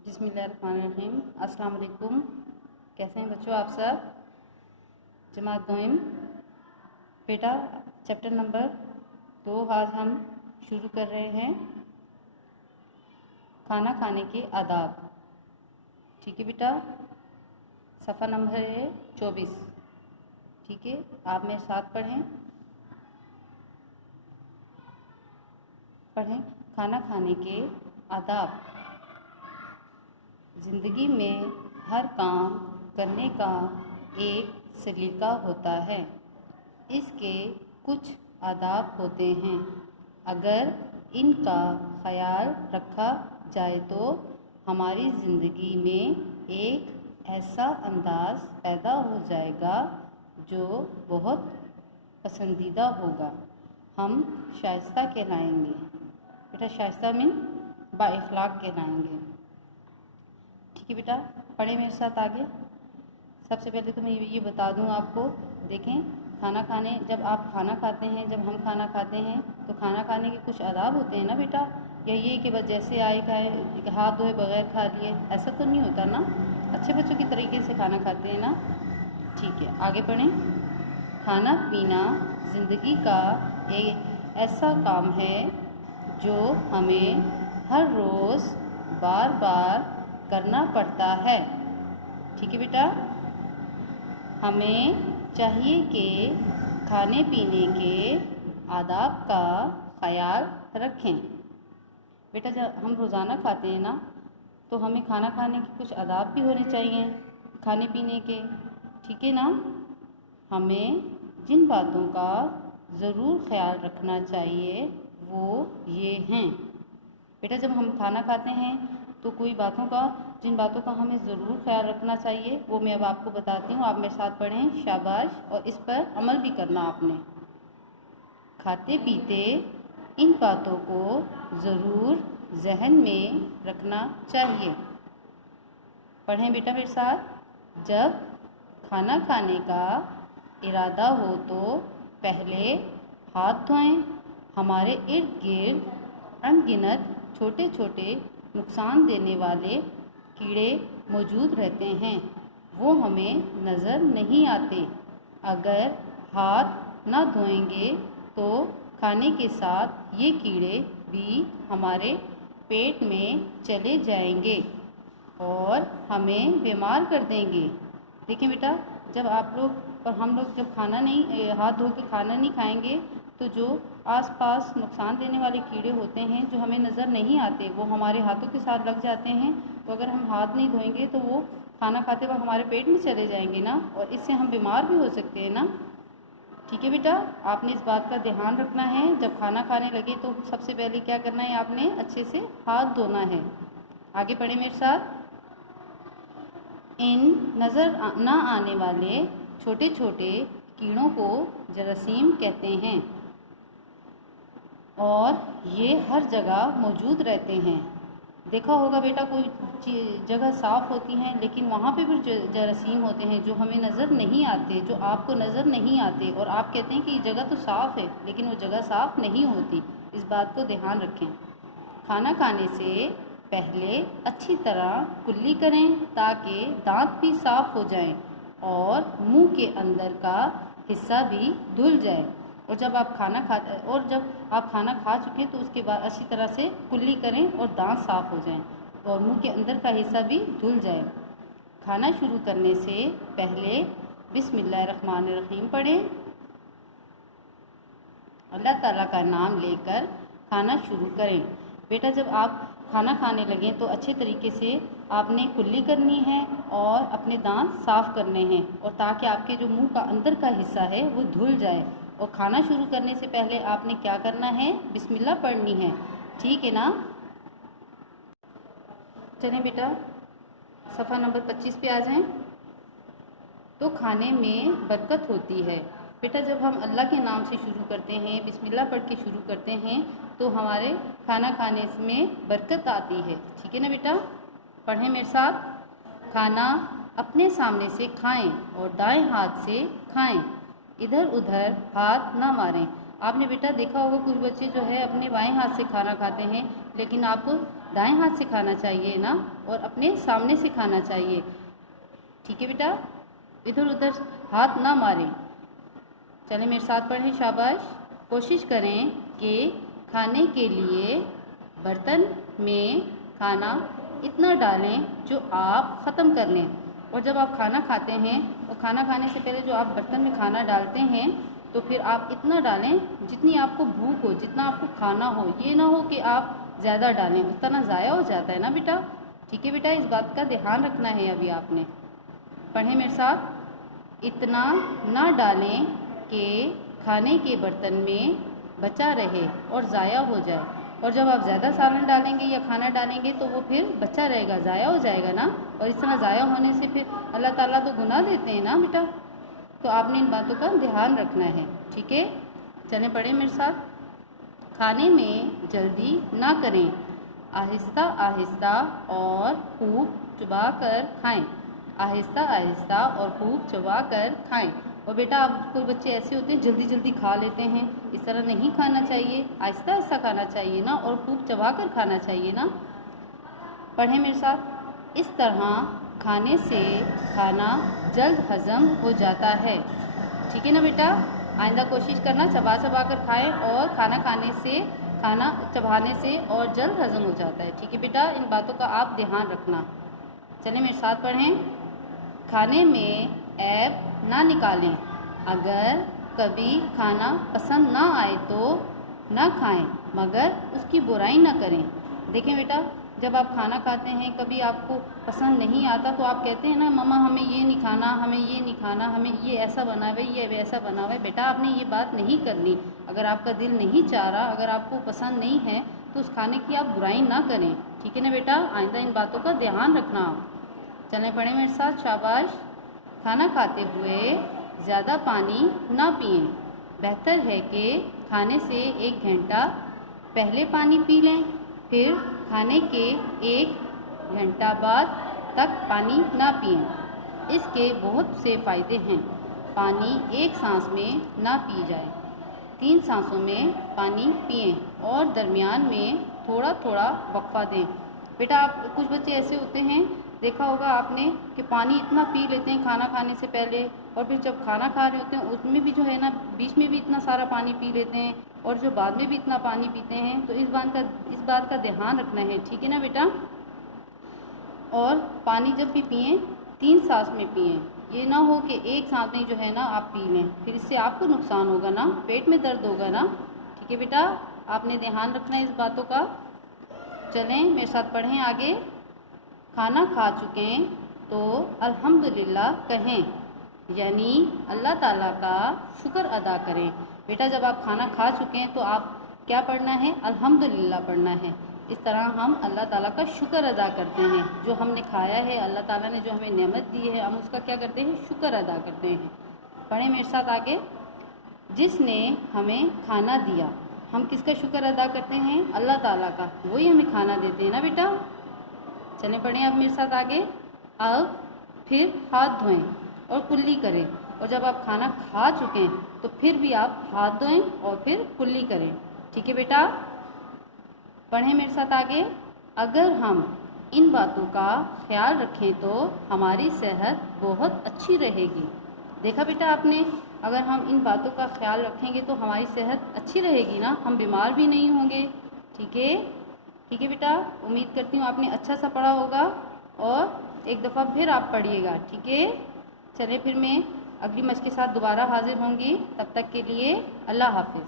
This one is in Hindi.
बिस्मिल्लाहिर्रहमानिर्रहीम। अस्सलाम वालेकुम। कैसे हैं बच्चों आप सब? जमात दोइम बेटा चैप्टर नंबर 2 आज हम शुरू कर रहे हैं, खाना खाने के आदाब। ठीक है बेटा, सफ़ा नंबर है 24। ठीक है, आप मेरे साथ पढ़ें। खाना खाने के आदाब। ज़िंदगी में हर काम करने का एक सलीका होता है। इसके कुछ आदाब होते हैं। अगर इनका ख्याल रखा जाए तो हमारी ज़िंदगी में एक ऐसा अंदाज़ पैदा हो जाएगा जो बहुत पसंदीदा होगा। हम शाइस्ता कहलाएंगे। बेटा शाइस्ता मीन बाइखलाक कहलाएंगे। ठीक है बेटा, पढ़े मेरे साथ आगे। सबसे पहले तो मैं ये बता दूं आपको, देखें जब आप खाना खाते हैं, जब हम खाना खाते हैं तो खाना खाने के कुछ आदाब होते हैं ना बेटा। या ये कि बस जैसे आए खाए, हाथ धोए बगैर खा लिए, ऐसा तो नहीं होता ना। अच्छे बच्चों की तरीके से खाना खाते हैं ना। ठीक है, आगे पढ़ें। खाना पीना ज़िंदगी का एक ऐसा काम है जो हमें हर रोज़ बार बार करना पड़ता है। ठीक है बेटा, हमें चाहिए कि खाने पीने के आदाब का ख्याल रखें। बेटा जब हम रोज़ाना खाते हैं ना, तो हमें खाना खाने के कुछ आदाब भी होने चाहिए खाने पीने के। ठीक है ना। हमें जिन बातों का ज़रूर ख्याल रखना चाहिए वो ये हैं। बेटा जब हम खाना खाते हैं तो जिन बातों का हमें ज़रूर ख्याल रखना चाहिए वो मैं अब आपको बताती हूँ। आप मेरे साथ पढ़ें, शाबाश, और इस पर अमल भी करना आपने। खाते पीते इन बातों को ज़रूर जहन में रखना चाहिए। पढ़ें बेटा मेरे साथ। जब खाना खाने का इरादा हो तो पहले हाथ धोएं। हमारे इर्द गिर्द अनगिनत छोटे छोटे नुकसान देने वाले कीड़े मौजूद रहते हैं, वो हमें नज़र नहीं आते। अगर हाथ ना धोएंगे तो खाने के साथ ये कीड़े भी हमारे पेट में चले जाएंगे और हमें बीमार कर देंगे। देखें बेटा, जब हम लोग जब हाथ धो के खाना नहीं खाएंगे तो जो आसपास नुकसान देने वाले कीड़े होते हैं जो हमें नज़र नहीं आते, वो हमारे हाथों के साथ लग जाते हैं। तो अगर हम हाथ नहीं धोएंगे तो वो खाना खाते वक्त हमारे पेट में चले जाएंगे ना, और इससे हम बीमार भी हो सकते हैं ना। ठीक है बेटा, आपने इस बात का ध्यान रखना है। जब खाना खाने लगे तो सबसे पहले क्या करना है, आपने अच्छे से हाथ धोना है। आगे पढ़े मेरे साथ। इन नज़र ना आने वाले छोटे छोटे कीड़ों को जरासीम कहते हैं और ये हर जगह मौजूद रहते हैं। देखा होगा बेटा, कोई जगह साफ़ होती हैं लेकिन वहाँ पे भी जरासीम होते हैं जो हमें नज़र नहीं आते, जो आपको नज़र नहीं आते, और आप कहते हैं कि ये जगह तो साफ़ है, लेकिन वो जगह साफ़ नहीं होती। इस बात को ध्यान रखें। खाना खाने से पहले अच्छी तरह कुल्ली करें ताकि दांत भी साफ़ हो जाएं और मुंह के अंदर का हिस्सा भी धुल जाए। और जब आप खाना खा चुके तो उसके बाद अच्छी तरह से कुल्ली करें और दांत साफ़ हो जाएं और मुंह के अंदर का हिस्सा भी धुल जाए। खाना शुरू करने से पहले बिस्मिल्लाहिर्रहमानिर्रहीम पढ़ें। अल्लाह ताला का नाम लेकर खाना शुरू करें। बेटा जब आप खाना खाने लगें तो अच्छे तरीके से आपने कुल्ली करनी है और अपने दांत साफ़ करने हैं, और ताकि आपके जो मुंह का अंदर का हिस्सा है वो धुल जाए। और खाना शुरू करने से पहले आपने क्या करना है, बिस्मिल्लाह पढ़नी है। ठीक है ना। चलें बेटा, सफ़ा नंबर 25 पे आ जाएं। तो खाने में बरकत होती है। बेटा जब हम अल्लाह के नाम से शुरू करते हैं, बिस्मिल्लाह पढ़ के शुरू करते हैं, तो हमारे खाना खाने में बरकत आती है। ठीक है ना बेटा, पढ़ें मेरे साथ। खाना अपने सामने से खाएं और दाएं हाथ से खाएं। इधर उधर हाथ ना मारें। आपने बेटा देखा होगा कुछ बच्चे जो है अपने बाएं हाथ से खाना खाते हैं, लेकिन आपको दाएं हाथ से खाना चाहिए ना, और अपने सामने से खाना चाहिए। ठीक है बेटा, इधर उधर हाथ ना मारें। चलें मेरे साथ पढ़ें, शाबाश। कोशिश करें कि खाने के लिए बर्तन में खाना इतना डालें जो आप ख़त्म कर लें। और जब आप खाना खाते हैं और खाना खाने से पहले जो आप बर्तन में खाना डालते हैं तो फिर आप इतना डालें जितनी आपको भूख हो, जितना आपको खाना हो। ये ना हो कि आप ज़्यादा डालें, उतना ज़ाया हो जाता है ना बेटा। ठीक है बेटा, इस बात का ध्यान रखना है अभी आपने। पढ़ें मेरे साथ। इतना ना डालें कि खाने के बर्तन में बचा रहे और ज़ाया हो जाए। और जब आप ज़्यादा सालन डालेंगे या खाना डालेंगे तो वो फिर बचा रहेगा, ज़ाया हो जाएगा ना। और इस तरह ज़ाया होने से फिर अल्लाह ताला तो गुनाह देते हैं ना बेटा। तो आपने इन बातों का ध्यान रखना है। ठीक है, चलें पढ़ें मेरे साथ। खाने में जल्दी ना करें, आहिस्ता आहिस्ता और खूब चबा कर खाएं। आहिस्ता आहिस्ता और खूब चबा कर खाएं। और बेटा आप कोई बच्चे ऐसे होते हैं जल्दी जल्दी खा लेते हैं, इस तरह नहीं खाना चाहिए, आहिस्ता आहिस्ता खाना चाहिए ना, और खूब चबा कर खाना चाहिए ना। पढ़ें मेरे साथ। इस तरह खाने से खाना जल्द हजम हो जाता है। ठीक है ना बेटा, आइंदा कोशिश करना चबा चबा कर खाएं, और खाना खाने से, खाना चबाने से और जल्द हजम हो जाता है। ठीक है बेटा, इन बातों का आप ध्यान रखना। चलें मेरे साथ पढ़ें। खाने में ऐब ना निकालें, अगर कभी खाना पसंद ना आए तो ना खाएं, मगर उसकी बुराई ना करें। देखें बेटा, जब आप खाना खाते हैं कभी आपको पसंद नहीं आता तो आप कहते हैं ना, मम्मा हमें ये नहीं खाना, हमें ये नहीं खाना, हमें ये ऐसा बना हुआ है, ये वैसा बना हुआ है। बेटा आपने ये बात नहीं करनी। अगर आपका दिल नहीं चाह रहा, अगर आपको पसंद नहीं है तो उस खाने की आप बुराई ना करें। ठीक है ना बेटा, आइंदा इन बातों का ध्यान रखना आप। चलें पढ़ें मेरे साथ, शाबाश। खाना खाते हुए ज़्यादा पानी ना पिएं। बेहतर है कि खाने से 1 घंटा पहले पानी पी लें, फिर खाने के 1 घंटा बाद तक पानी ना पिएं। इसके बहुत से फ़ायदे हैं। पानी एक सांस में ना पी जाए, 3 सांसों में पानी पिएं और दरमियान में थोड़ा थोड़ा वक्फा दें। बेटा आप कुछ बच्चे ऐसे होते हैं, देखा होगा आपने कि पानी इतना पी लेते हैं खाना खाने से पहले, और फिर जब खाना खा रहे होते हैं उसमें भी जो है ना, बीच में भी इतना सारा पानी पी लेते हैं, और जो बाद में भी इतना पानी पीते हैं। तो इस बात का ध्यान रखना है। ठीक है ना बेटा। और पानी जब भी पिएं 3 सांस में पिएं। ये ना हो कि एक सांस में जो है ना आप पी लें, फिर इससे आपको नुकसान होगा ना, पेट में दर्द होगा ना। ठीक है बेटा, आपने ध्यान रखना है इस बातों का। चलें मेरे साथ पढ़ें आगे। खाना खा चुके तो अल्हम्दुलिल्लाह कहें, यानी अल्लाह ताला का शुक्र अदा करें। बेटा जब आप खाना खा चुके हैं तो आप क्या पढ़ना है? अल्हम्दुलिल्लाह पढ़ना है। इस तरह हम अल्लाह ताला का शुक्र अदा करते हैं। जो हमने खाया है, अल्लाह ताला ने जो हमें नेमत दी है, हम उसका क्या करते हैं? शुक्र अदा करते हैं। पढ़ें मेरे साथ आगे। जिसने हमें खाना दिया, हम किसका शुक्र अदा करते हैं? अल्लाह ताला का, वही हमें खाना देते हैं ना बेटा। चलें पढ़ें अब मेरे साथ आगे। अब फिर हाथ धोएं और कुल्ली करें। और जब आप खाना खा चुके हैं तो फिर भी आप हाथ धोएं और फिर कुल्ली करें। ठीक है बेटा, पढ़ें मेरे साथ आगे। अगर हम इन बातों का ख्याल रखें तो हमारी सेहत बहुत अच्छी रहेगी। देखा बेटा आपने, अगर हम इन बातों का ख्याल रखेंगे तो हमारी सेहत अच्छी रहेगी ना, हम बीमार भी नहीं होंगे। ठीक है, ठीक है बेटा, उम्मीद करती हूँ आपने अच्छा सा पढ़ा होगा, और एक दफ़ा फिर आप पढ़िएगा। ठीक है, चलिए फिर मैं अगली मश्क के साथ दोबारा हाजिर होंगी। तब तक के लिए अल्लाह हाफिज़।